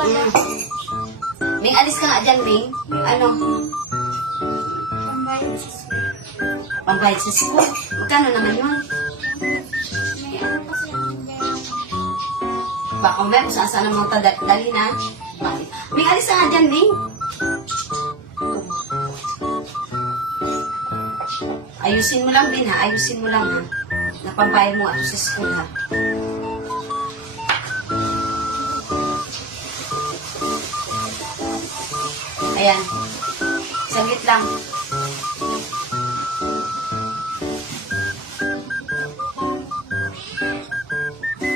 pala. Ming, alis ka nga dyan, Ming. Ano? Pambayad sa school. Pambayad sa school. Magkano naman yun? May ano kasi ang pera. Baka may kung saan naman dali na. Bakit? Ming, alis ka nga dyan, Ming. Ayusin mo lang din, ha? Ayusin mo lang, ha? Napambayad mo nga ito sa school, ha? Ayan. Saglit lang.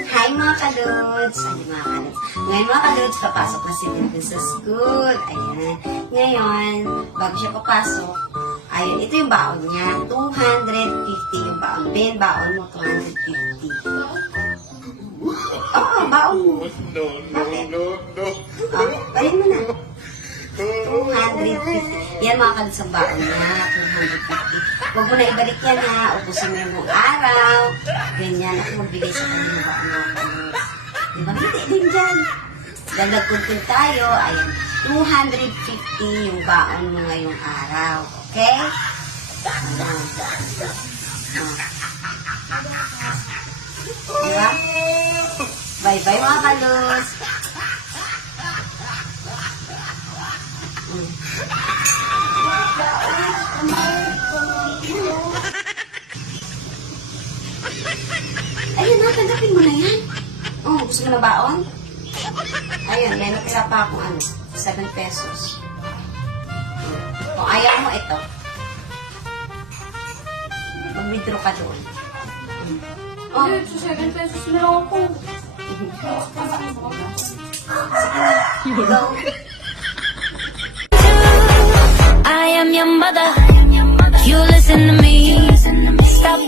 Hi mga kadods! Ay mga kadods. Ngayon mga kadods, papasok na si Tintin sa school. Ayan. Ngayon, bago siya papasok, ayun, ito yung baon niya. 250 yung baon. Ben, baon mo 250. Oo, baon mo. No, no, no, no. Ayun mo na. 250. Yan mga kadods ang baon niya. 250. Huwag mo na ibalik yan ha. Ubusin mo yung buong araw. Ganyan. Ako magbigay sa kanya ng baon mga kadods. Diba? Hindi din dyan. Dagdag kuntin tayo. Ayan. 250 yung baon mo ngayong araw. Okay? Ayan. Diba? Bye-bye mga kadods. Ayun na, tanggapin mo na yan. Oh, gusto mo na baon? Ayun, may natira pa akong 7 pesos. Kung ayaw mo, ito. Mag-withdraw ka doon. Oh, Ay, sa 7 pesos na lang ako. go. I am your mother. You listen to me. Stop